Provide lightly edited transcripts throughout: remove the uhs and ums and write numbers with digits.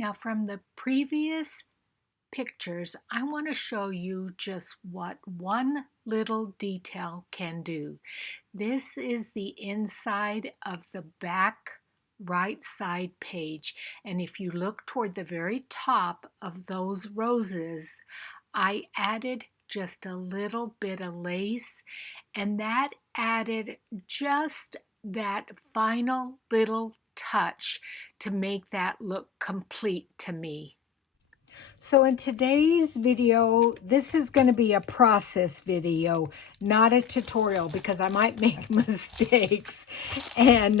Now from the previous pictures, I want to show you just what one little detail can do. This is the inside of the back right side page, and if you look toward the very top of those roses, I added just a little bit of lace, and that added just that final little touch to make that look complete to me. So in today's video, this is going to be a process video, not a tutorial, because I might make mistakes, and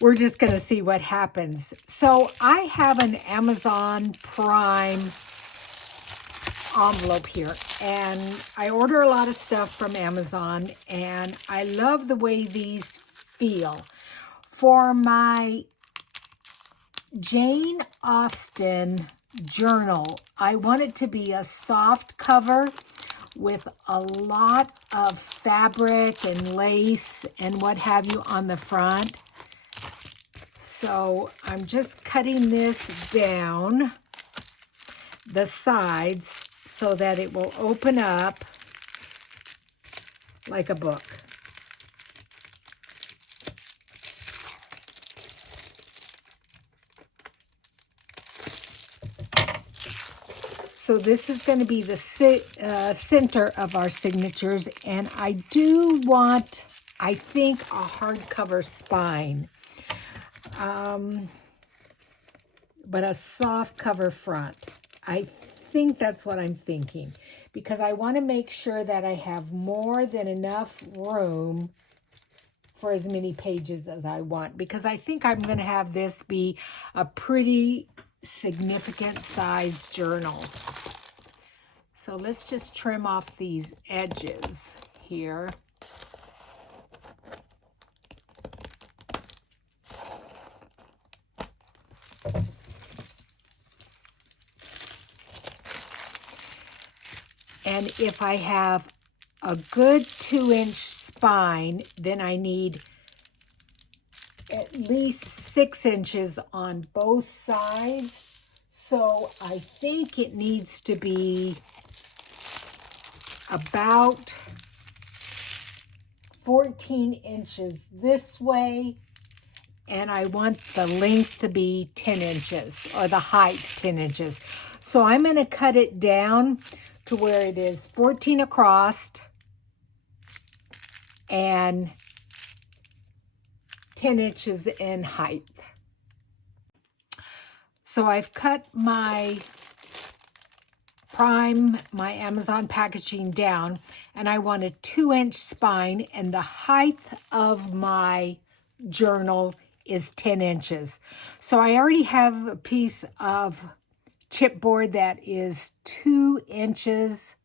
we're just going to see what happens. So I have an Amazon Prime envelope here, and I order a lot of stuff from Amazon, and I love the way these feel. For my Jane Austen journal, I want it to be a soft cover with a lot of fabric and lace and what have you on the front. So I'm just cutting this down the sides so that it will open up like a book. So this is going to be the center of our signatures, and I do want, I think, a hardcover spine, but a soft cover front. I think that's what I'm thinking, because I want to make sure that I have more than enough room for as many pages as I want, because I think I'm going to have this be a pretty significant size journal. So let's just trim off these edges here. And if I have a good 2-inch spine, then I need at least 6 inches on both sides. So I think it needs to be about 14 inches this way, and I want the length to be 10 inches, or the height 10 inches. So I'm going to cut it down to where it is 14 across and 10 inches in height. So I've cut my Amazon packaging down, and I want a 2-inch spine, and the height of my journal is 10 inches. So I already have a piece of chipboard that is 2 inches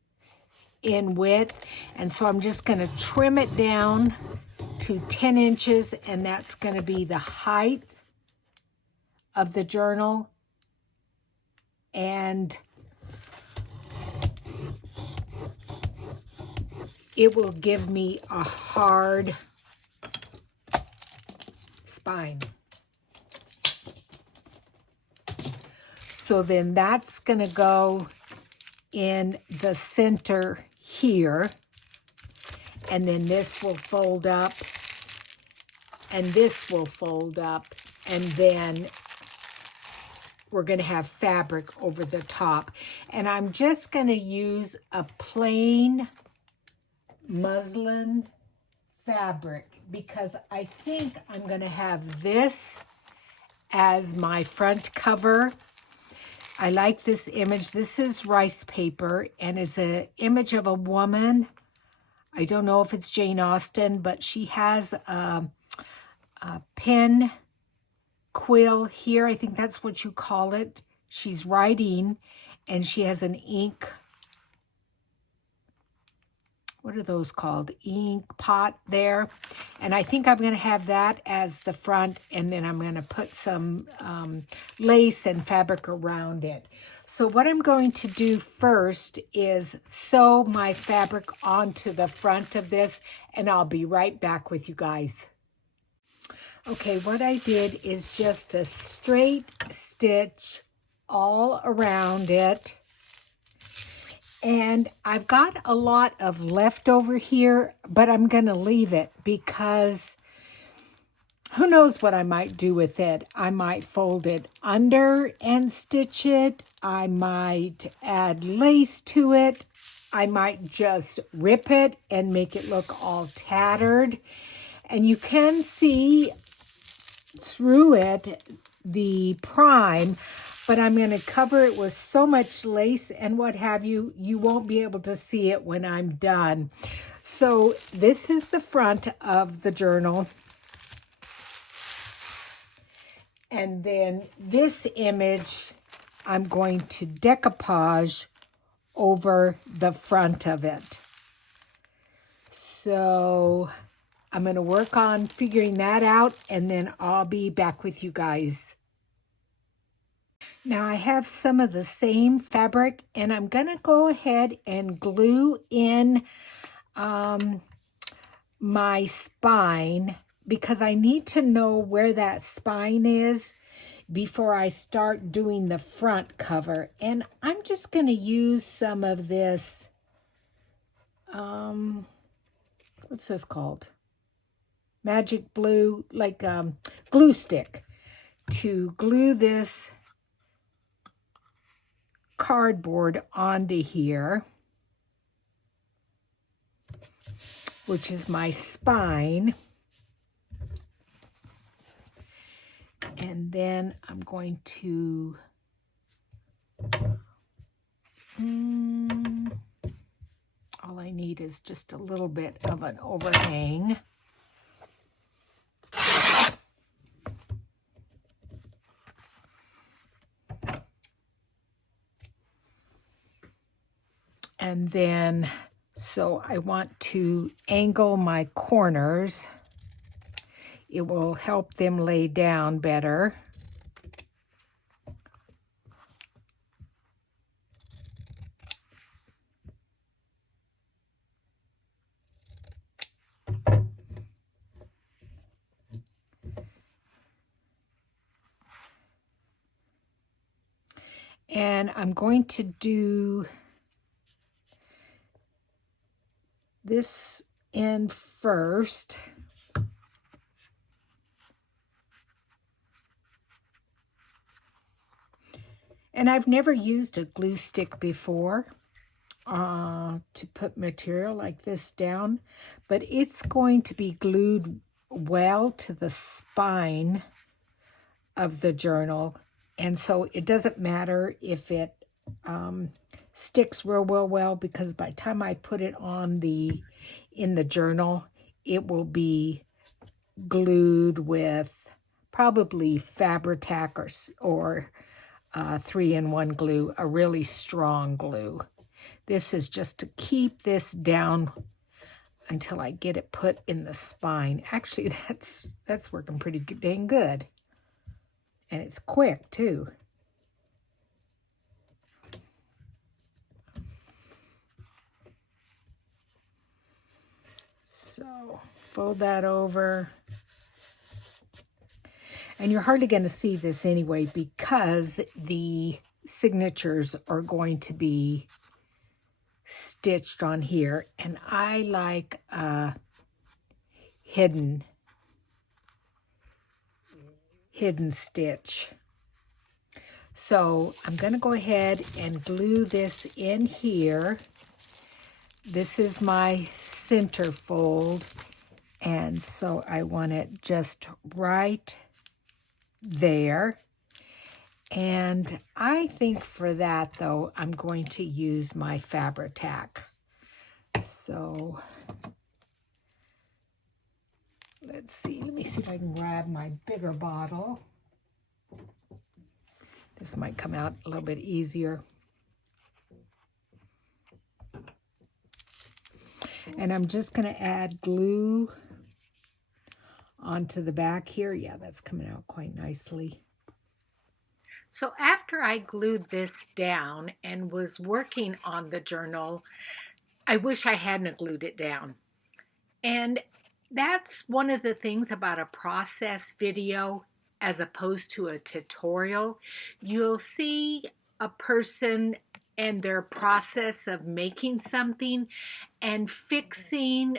in width, and so I'm just going to trim it down to 10 inches, and that's going to be the height of the journal. And it will give me a hard spine. So then that's going to go in the center here, and then this will fold up, and this will fold up, and then we're going to have fabric over the top. And I'm just going to use a plain muslin fabric, because I think I'm going to have this as my front cover. I like this image. This is rice paper, and it's an image of a woman. I don't know if it's Jane Austen, but she has a pen quill here. I think that's what you call it. She's writing, and she has an ink, what are those called? Ink pot there. And I think I'm going to have that as the front, and then I'm going to put some lace and fabric around it. So what I'm going to do first is sew my fabric onto the front of this, and I'll be right back with you guys. Okay, what I did is just a straight stitch all around it. And I've got a lot of leftover here, but I'm going to leave it because who knows what I might do with it. I might fold it under and stitch it. I might add lace to it. I might just rip it and make it look all tattered. And you can see through it the prime, but I'm going to cover it with so much lace and what have you, you won't be able to see it when I'm done. So this is the front of the journal. And then this image, I'm going to decoupage over the front of it. So I'm going to work on figuring that out, and then I'll be back with you guys. Now I have some of the same fabric, and I'm going to go ahead and glue in my spine because I need to know where that spine is before I start doing the front cover. And I'm just going to use some of this, what's this called? Magic Blue, like glue stick, to glue this cardboard onto here, which is my spine. And then I'm going to all I need is just a little bit of an overhang. And then, so I want to angle my corners. It will help them lay down better. And I'm going to do this end first. And I've never used a glue stick before to put material like this down, but it's going to be glued well to the spine of the journal. And so it doesn't matter if it sticks real well, because by the time I put it on in the journal, it will be glued with probably Fabri-Tac or 3-in-1 glue, a really strong glue. This is just to keep this down until I get it put in the spine. Actually, that's working pretty dang good. And it's quick too. So fold that over. And you're hardly going to see this anyway because the signatures are going to be stitched on here. And I like a hidden stitch. So I'm going to go ahead and glue this in here. This is my center fold, and so I want it just right there. And I think for that, though, I'm going to use my Fabri-Tac. So let's see. Let me see if I can grab my bigger bottle. This might come out a little bit easier. And I'm just going to add glue onto the back here. Yeah, that's coming out quite nicely. So after I glued this down and was working on the journal, I wish I hadn't glued it down. And That's one of the things about a process video as opposed to a tutorial. You'll see a person and their process of making something and fixing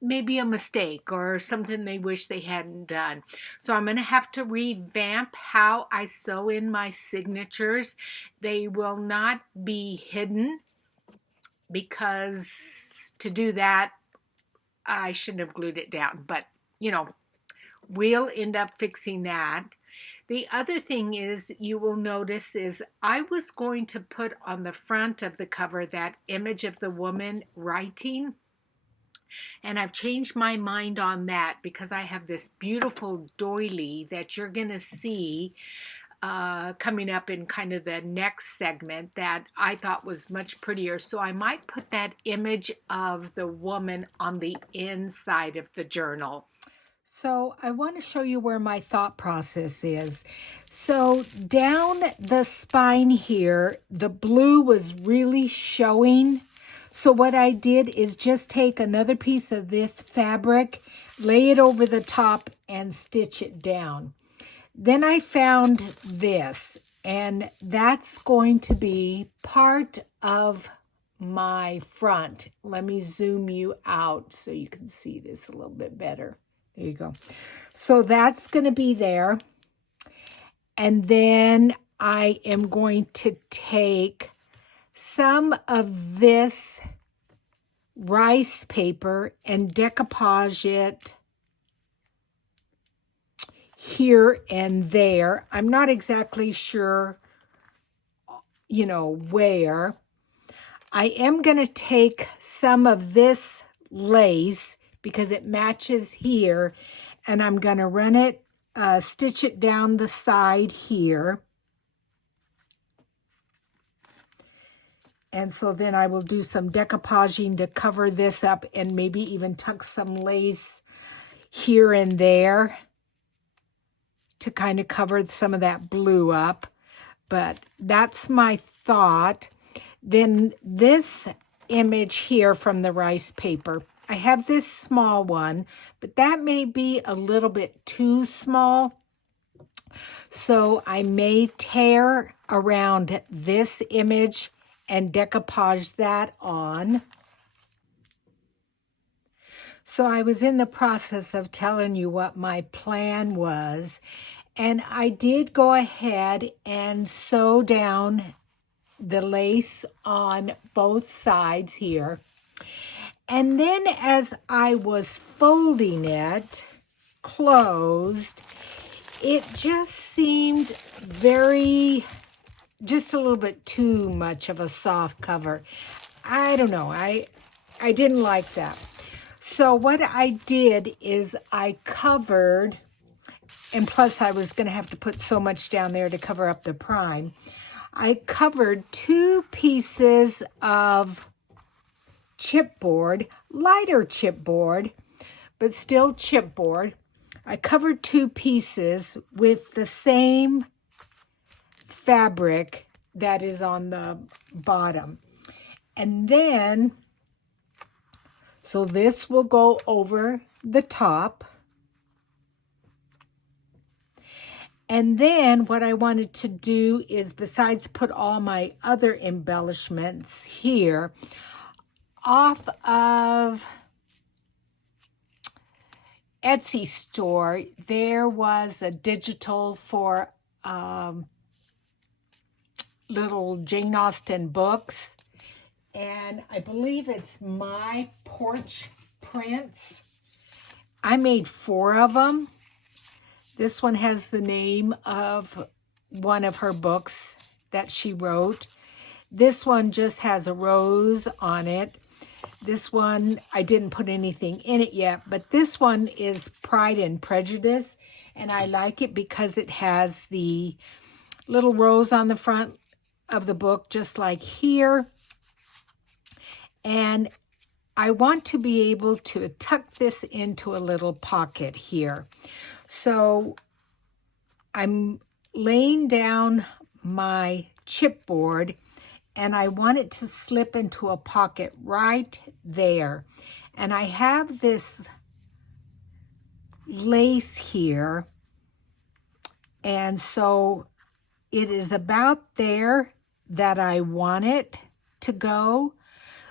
maybe a mistake or something they wish they hadn't done. So I'm going to have to revamp how I sew in my signatures. They will not be hidden because to do that, I shouldn't have glued it down, but you know, we'll end up fixing that. The other thing is you will notice is I was going to put on the front of the cover that image of the woman writing, and I've changed my mind on that because I have this beautiful doily that you're going to see coming up in kind of the next segment that I thought was much prettier. So I might put that image of the woman on the inside of the journal. So I want to show you where my thought process is. So down the spine here, the blue was really showing. So what I did is just take another piece of this fabric, lay it over the top, and stitch it down. Then I found this, and that's going to be part of my front. Let me zoom you out so you can see this a little bit better. There you go. So that's going to be there. And then I am going to take some of this rice paper and decoupage it here and there. I'm not exactly sure, where. I am going to take some of this lace because it matches here, and I'm going to run it, stitch it down the side here. And so then I will do some decoupaging to cover this up and maybe even tuck some lace here and there to kind of cover some of that blue up. But that's my thought. Then this image here from the rice paper, I have this small one, but that may be a little bit too small. So I may tear around this image and decoupage that on. So I was in the process of telling you what my plan was, and I did go ahead and sew down the lace on both sides here. And then as I was folding it closed, it just seemed just a little bit too much of a soft cover. I don't know. I didn't like that. So what I did is I covered, and plus I was going to have to put so much down there to cover up the prime. I covered 2 pieces of chipboard, lighter chipboard, but still chipboard. I covered 2 pieces with the same fabric that is on the bottom. And then, so this will go over the top. And then what I wanted to do is, besides put all my other embellishments here, off of Etsy store, there was a digital for little Jane Austen books, and I believe it's My Porch Prints. I made 4 of them. This one has the name of one of her books that she wrote. This one just has a rose on it. This one, I didn't put anything in it yet, but this one is Pride and Prejudice, and I like it because it has the little rose on the front of the book, just like here. And I want to be able to tuck this into a little pocket here. So I'm laying down my chipboard, and I want it to slip into a pocket right there. And I have this lace here, and so it is about there that I want it to go.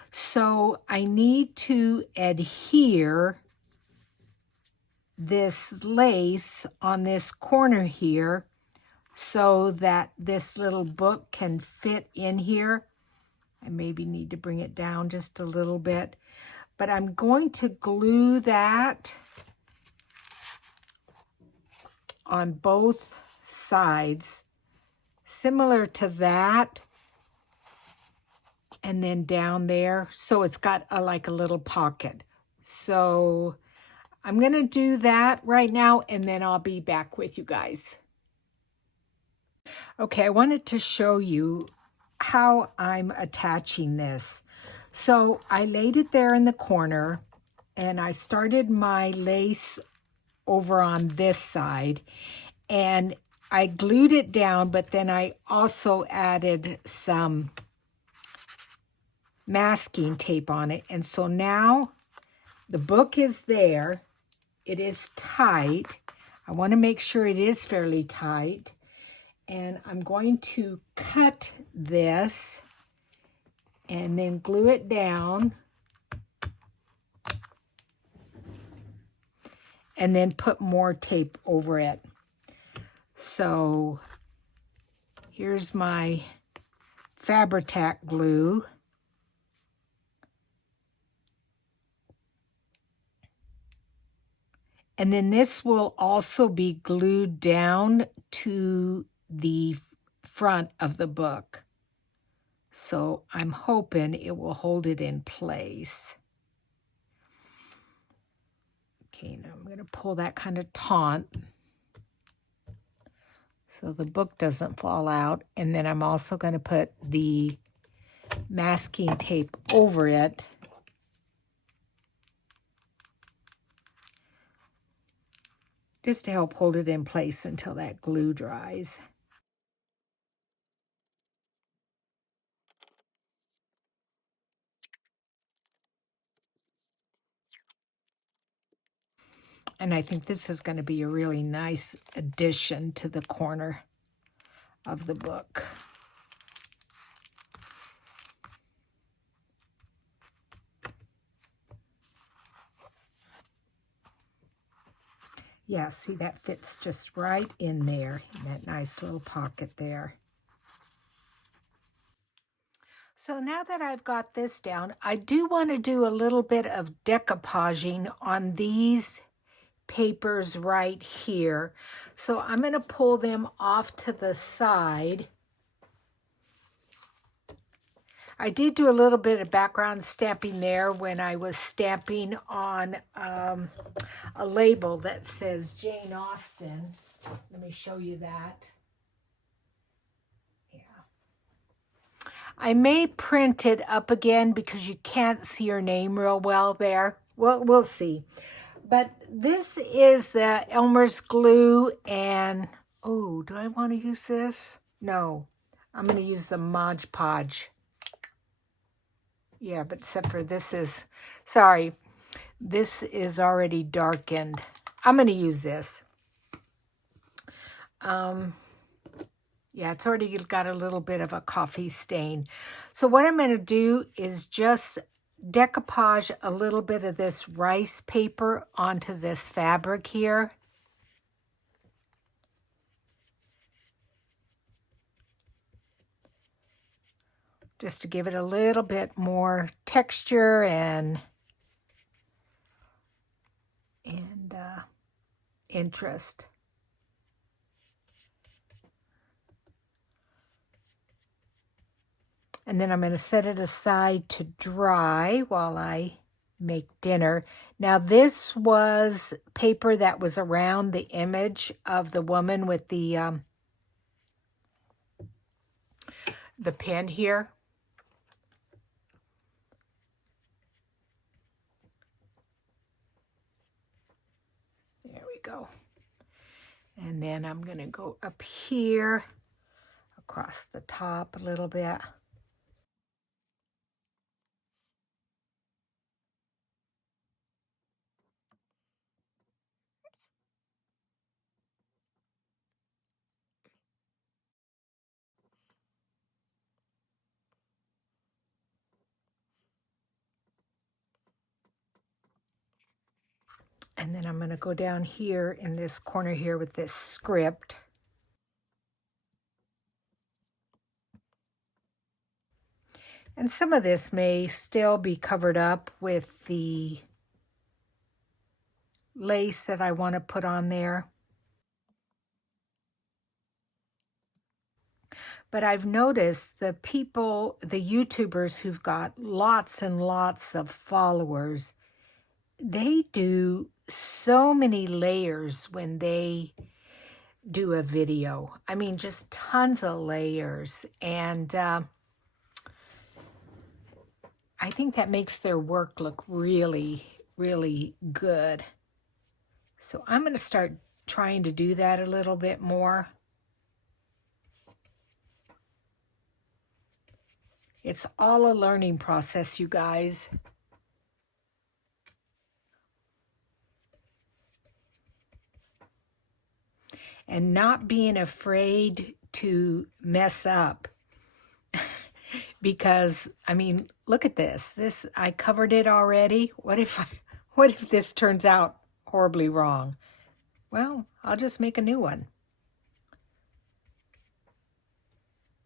So I need to adhere this lace on this corner here so that this little book can fit in here. I maybe need to bring it down just a little bit, but I'm going to glue that on both sides, similar to that, and then down there, so it's got like a little pocket. So I'm going to do that right now, and then I'll be back with you guys. Okay, I wanted to show you how I'm attaching this. So I laid it there in the corner, and I started my lace over on this side, and I glued it down, but then I also added some masking tape on it. And so now the book is there. It is tight. I want to make sure it is fairly tight. And I'm going to cut this and then glue it down. And then put more tape over it. So here's my Fabri-Tac glue. And then this will also be glued down to the front of the book. So I'm hoping it will hold it in place. Okay, now I'm going to pull that kind of taut so the book doesn't fall out. And then I'm also going to put the masking tape over it. Just to help hold it in place until that glue dries. And I think this is going to be a really nice addition to the corner of the book. Yeah, see, that fits just right in there, in that nice little pocket there. So now that I've got this down, I do want to do a little bit of decoupaging on these papers right here. So I'm going to pull them off to the side. I did do a little bit of background stamping there when I was stamping on a label that says Jane Austen. Let me show you that. Yeah. I may print it up again because you can't see your name real well there. Well, we'll see. But this is the Elmer's glue, and oh, do I want to use this? No, I'm going to use the Mod Podge. Yeah, but except for this is, sorry, this is already darkened. I'm going to use this. Yeah, it's already got a little bit of a coffee stain. So what I'm going to do is just decoupage a little bit of this rice paper onto this fabric here. Just to give it a little bit more texture and interest. And then I'm going to set it aside to dry while I make dinner. Now this was paper that was around the image of the woman with the pin here. There we go. And then I'm going to go up here, across the top a little bit. And then I'm going to go down here in this corner here with this script. And some of this may still be covered up with the lace that I want to put on there. But I've noticed the people, the YouTubers who've got lots and lots of followers, they do so many layers when they do a video. I mean, just tons of layers. And I think that makes their work look really, really good. So I'm going to start trying to do that a little bit more. It's all a learning process, you guys. And not being afraid to mess up. Because, I mean, look at this. This, I covered it already. What if this turns out horribly wrong? Well, I'll just make a new one.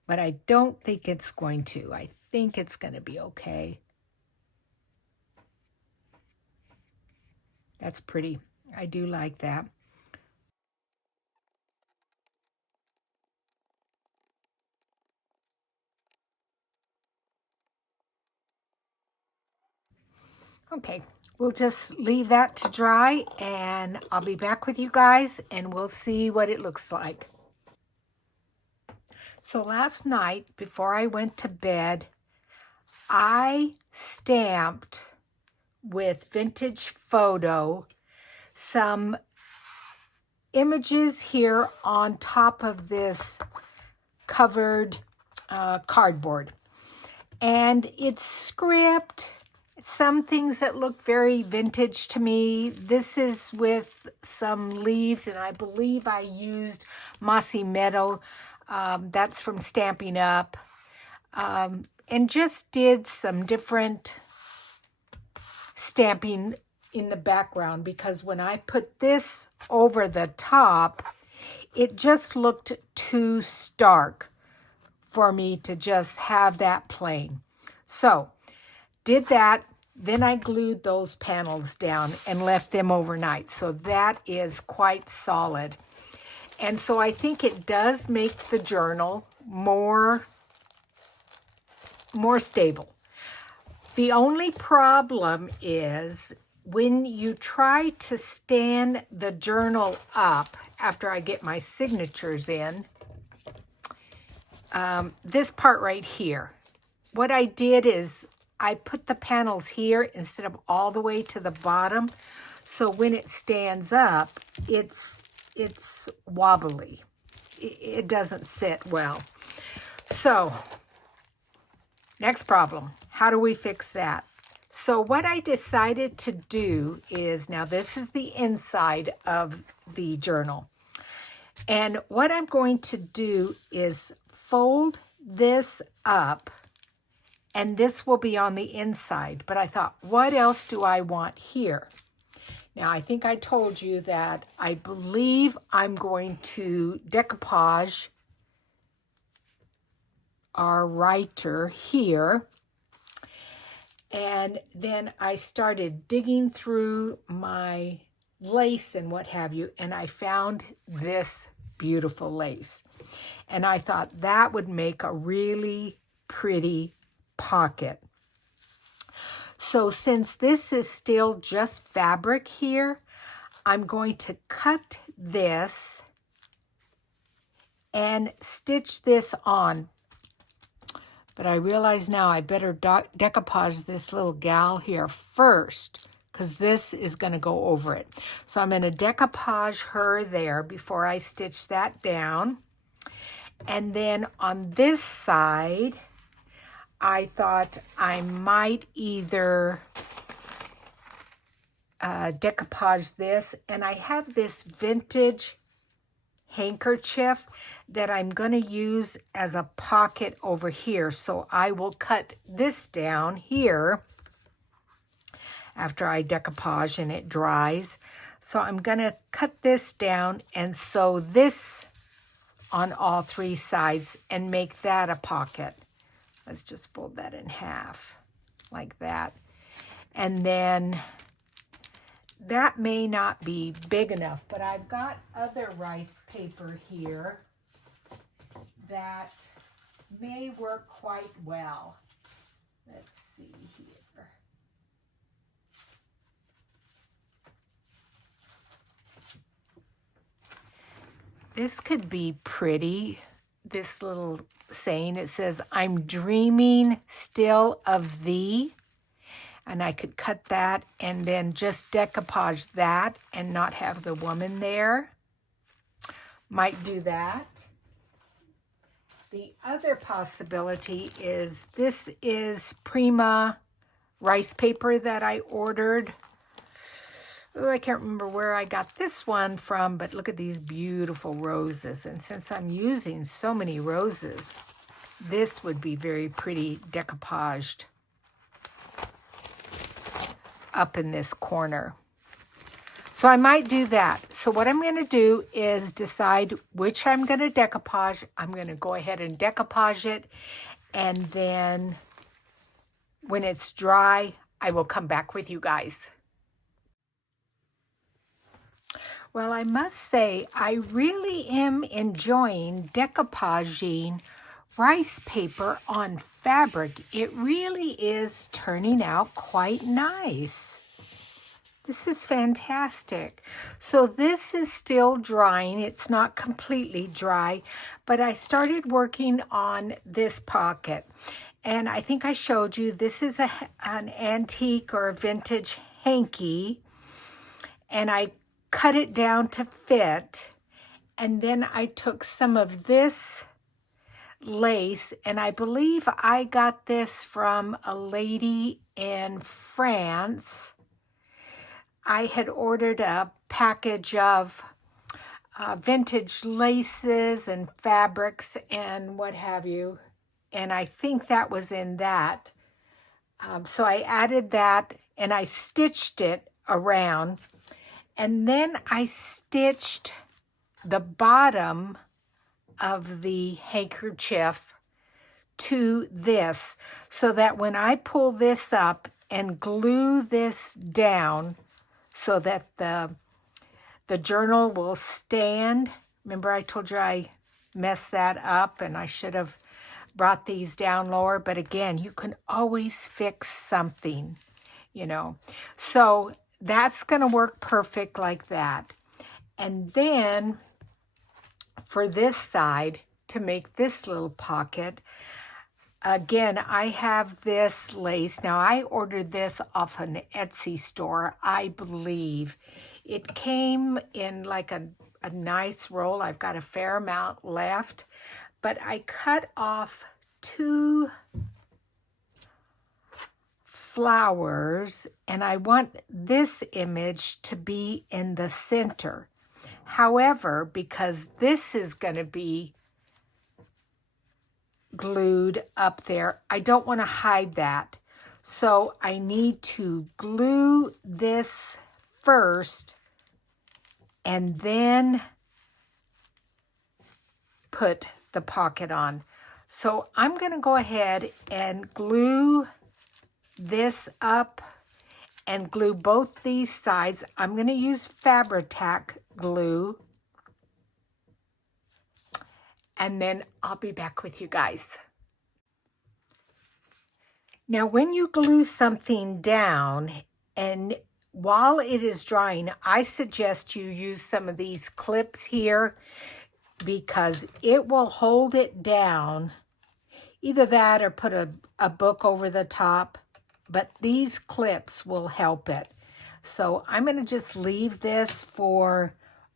But I don't think it's going to. I think it's going to be okay. That's pretty. I do like that. Okay, we'll just leave that to dry and I'll be back with you guys and we'll see what it looks like. So last night, before I went to bed, I stamped with Vintage Photo some images here on top of this covered cardboard. And it's script, some things that look very vintage to me. This is with some leaves, and I believe I used Mossy Meadow. That's from Stamping Up. And just did some different stamping in the background, because when I put this over the top, it just looked too stark for me to just have that plain. So, did that. Then I glued those panels down and left them overnight. So that is quite solid. And so I think it does make the journal more stable. The only problem is when you try to stand the journal up after I get my signatures in, this part right here, what I did is I put the panels here instead of all the way to the bottom. So when it stands up, it's wobbly. It doesn't sit well. So next problem, how do we fix that? So what I decided to do is, now this is the inside of the journal. And what I'm going to do is fold this up, and this will be on the inside. But I thought, what else do I want here? Now, I think I told you that I believe I'm going to decoupage our writer here. And then I started digging through my lace and what have you, and I found this beautiful lace. And I thought that would make a really pretty pocket. So since this is still just fabric here, I'm going to cut this and stitch this on. But I realize now I better decoupage this little gal here first, because this is going to go over it. So I'm going to decoupage her there before I stitch that down. And then on this side, I thought I might either decoupage this, and I have this vintage handkerchief that I'm going to use as a pocket over here. So I will cut this down here after I decoupage and it dries. So I'm going to cut this down and sew this on all 3 sides and make that a pocket. Let's just fold that in half like that. And then that may not be big enough, but I've got other rice paper here that may work quite well. Let's see here. This could be pretty, this little saying. It says, "I'm dreaming still of thee." And I could cut that and then just decoupage that and not have the woman there. Might do that. The other possibility is this is Prima rice paper that I ordered. Oh, I can't remember where I got this one from, but look at these beautiful roses. And since I'm using so many roses, this would be very pretty decoupaged up in this corner. So I might do that. So what I'm going to do is decide which I'm going to decoupage. I'm going to go ahead and decoupage it, and then when it's dry, I will come back with you guys. Well, I must say, I really am enjoying decoupaging rice paper on fabric. It really is turning out quite nice. This is fantastic. So this is still drying. It's not completely dry, but I started working on this pocket. And I think I showed you, this is an antique or a vintage hanky. And I cut it down to fit. And then I took some of this lace, and I believe I got this from a lady in France. I had ordered a package of vintage laces and fabrics and what have you, and I think that was in that. So I added that and I stitched it around, and then I stitched the bottom of the handkerchief to this, so that when I pull this up and glue this down so that the journal will stand. Remember I told you I messed that up and I should have brought these down lower, but again, you can always fix something, you know. So that's going to work perfect like that. And then for this side, to make this little pocket, again, I have this lace. Now, I ordered this off an Etsy store, I believe. It came in like a nice roll. I've got a fair amount left, but I cut off 2 flowers, and I want this image to be in the center. However, because this is going to be glued up there, I don't want to hide that. So I need to glue this first and then put the pocket on. So I'm going to go ahead and glue this up and glue both these sides. I'm going to use Fabri-Tac glue, and then I'll be back with you guys. Now, when you glue something down, and while it is drying, I suggest you use some of these clips here because it will hold it down. Either that or put a book over the top, but these clips will help it. So I'm going to just leave this for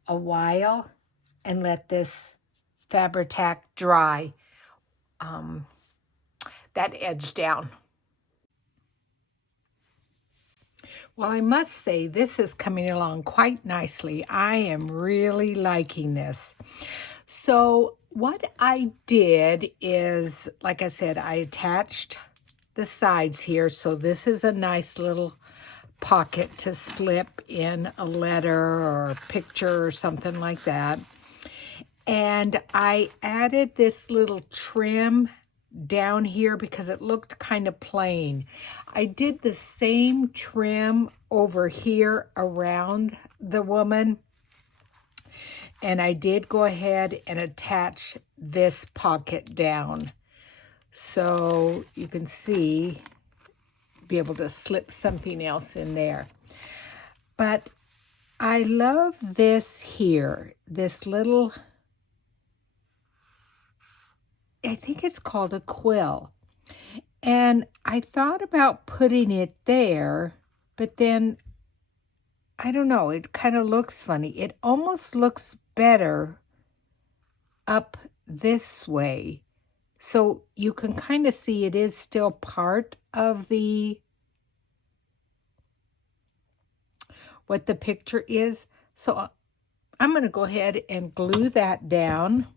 a while and let this Fabri-Tac dry that edge down. Well, I must say this is coming along quite nicely. I am really liking this. So what I did is, like I said, I attached the sides here. So this is a nice little pocket to slip in a letter or a picture or something like that. And I added this little trim down here because it looked kind of plain. I did the same trim over here around the woman. And I did go ahead and attach this pocket down. So you can see, be able to slip something else in there. But I love this here, this little, I think it's called a quill. And I thought about putting it there, but then, I don't know, it kind of looks funny. It almost looks better up this way. So you can kind of see it is still part of what the picture is. So I'm going to go ahead and glue that down.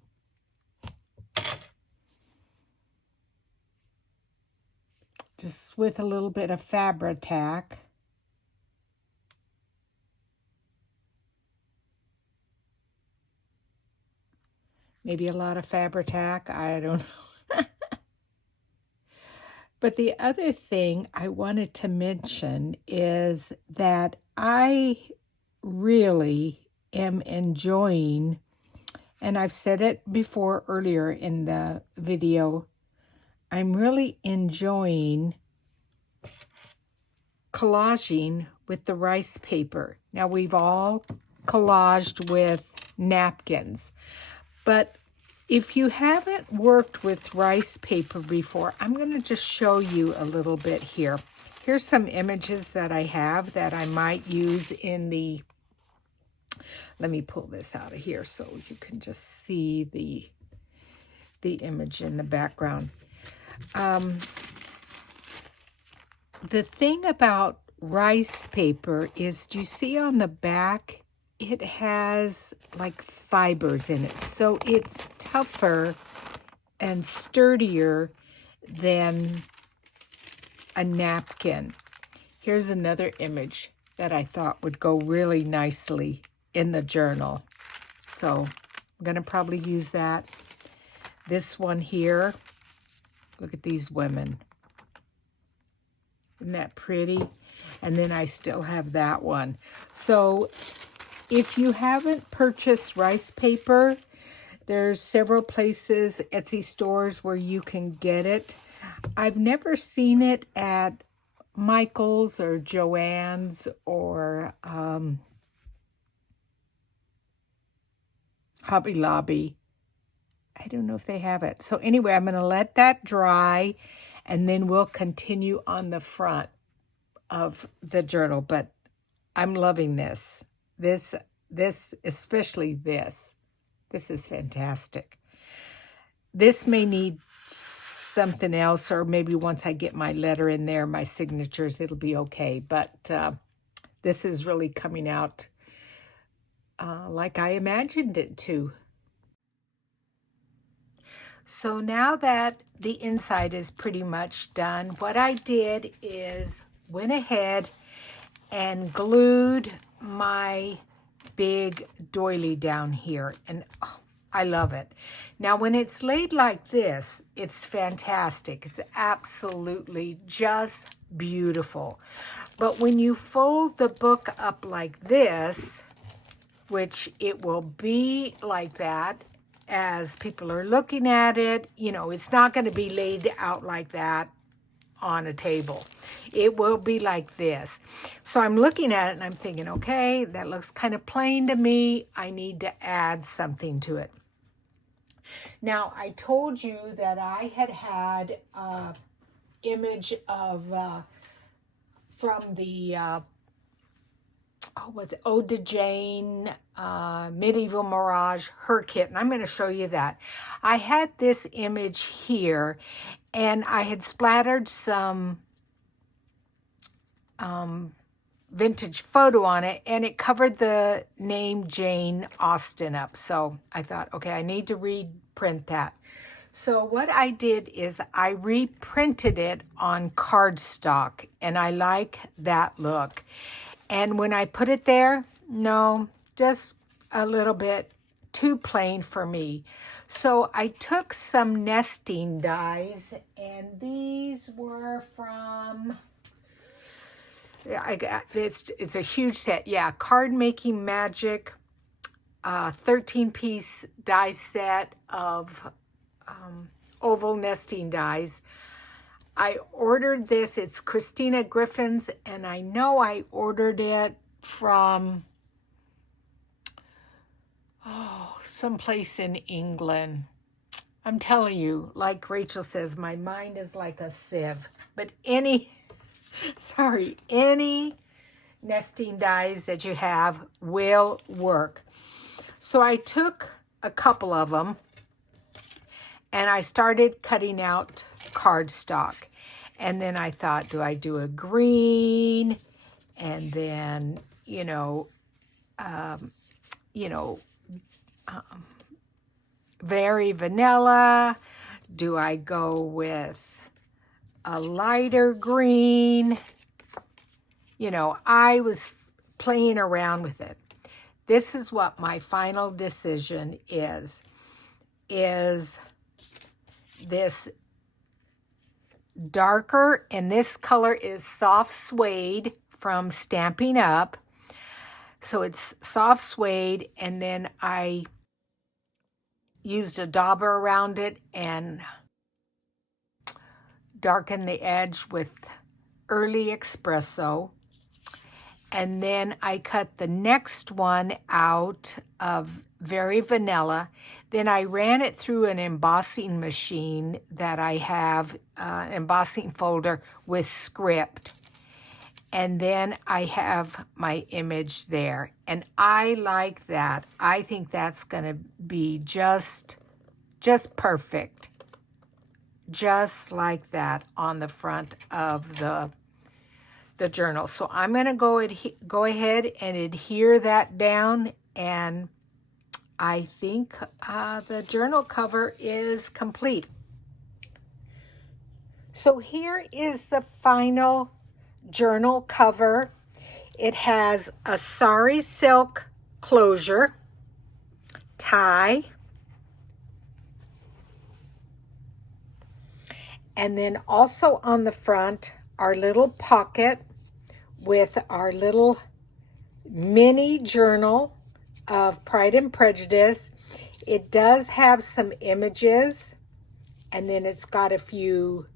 Just with a little bit of Fabri-Tac. Maybe a lot of Fabri-Tac, I don't know. But the other thing I wanted to mention is that I really am enjoying, and I've said it before earlier in the video, I'm really enjoying collaging with the rice paper. Now, we've all collaged with napkins, but if you haven't worked with rice paper before, I'm going to just show you a little bit here. Here's some images that I have that I might use in the, let me pull this out of here so you can just see the image in the background. The thing about rice paper is, do you see on the back, it has like fibers in it. So it's tougher and sturdier than a napkin. Here's another image that I thought would go really nicely in the journal. So I'm going to probably use that. This one here, look at these women. Isn't that pretty? And then I still have that one. So if you haven't purchased rice paper, there's several places, Etsy stores, where you can get it. I've never seen it at Michael's or Joann's or Hobby Lobby. I don't know if they have it. So anyway, I'm going to let that dry, and then we'll continue on the front of the journal. But I'm loving this. This, especially this. This is fantastic. This may need something else, or maybe once I get my letter in there, my signatures, it'll be okay. But this is really coming out like I imagined it to. So now that the inside is pretty much done, what I did is went ahead and glued my big doily down here, and oh, I love it. Now when it's laid like this, it's fantastic. It's absolutely just beautiful. But when you fold the book up like this, which it will be like that as people are looking at it, you know, it's not going to be laid out like that on a table. It will be like this. So I'm looking at it and I'm thinking, okay, that looks kind of plain to me. I need to add something to it. Now, I told you that I had an image of, from the, Ode to Jane, Medieval Mirage, her kit, and I'm going to show you that. I had this image here, and I had splattered some vintage photo on it, and it covered the name Jane Austen up. So I thought, okay, I need to reprint that. So what I did is I reprinted it on cardstock, and I like that look. And when I put it there, no, just a little bit too plain for me. So I took some nesting dies, and these were from, it's a huge set. Yeah, Card Making Magic, 13-piece die set of oval nesting dies. I ordered this. It's Christina Griffin's, and I know I ordered it from someplace in England. I'm telling you, like Rachel says, my mind is like a sieve. But any nesting dies that you have will work. So I took a couple of them, and I started cutting out cardstock. And then I thought, do I do a green? And then, very vanilla. Do I go with a lighter green? I was playing around with it. This is what my final decision is this darker, and this color is soft suede from Stampin' Up. So it's soft suede, and then I used a dauber around it and darkened the edge with early espresso. And then I cut the next one out of very vanilla. Then I ran it through an embossing machine that I have, embossing folder with script. And then I have my image there. And I like that. I think that's going to be just perfect. Just like that on the front of the journal. So I'm going to go ahead and adhere that down, and I think the journal cover is complete. So here is the final journal cover. It has a sari silk closure, tie, and then also on the front, our little pocket with our little mini journal of Pride and Prejudice. It does have some images, and then it's got a few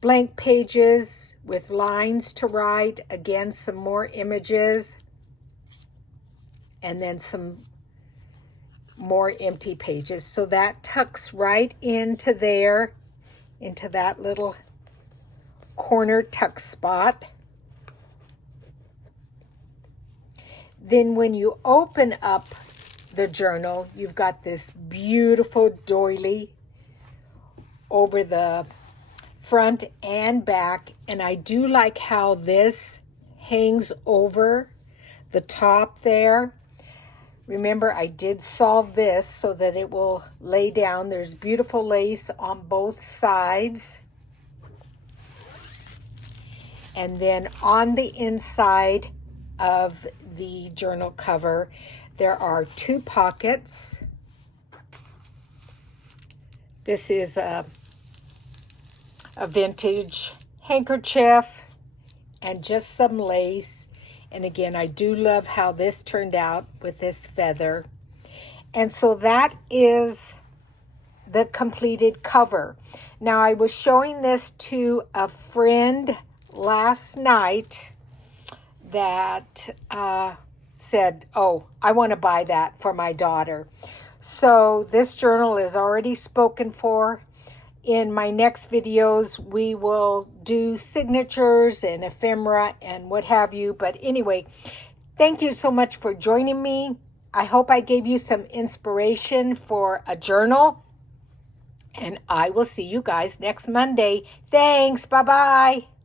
blank pages with lines to write. Again, some more images, and then some more empty pages. So that tucks right into there, into that little corner tuck spot. Then when you open up the journal, you've got this beautiful doily over the front and back, and I do like how this hangs over the top there. Remember, I did solve this so that it will lay down. There's beautiful lace on both sides. And then on the inside of the journal cover, there are two pockets. This is a vintage handkerchief and just some lace. And again, I do love how this turned out with this feather. And so that is the completed cover. Now, I was showing this to a friend last night that said, oh, I want to buy that for my daughter. So this journal is already spoken for. In my next videos, we will do signatures and ephemera and what have you. But anyway, thank you so much for joining me. I hope I gave you some inspiration for a journal. And I will see you guys next Monday. Thanks. Bye-bye.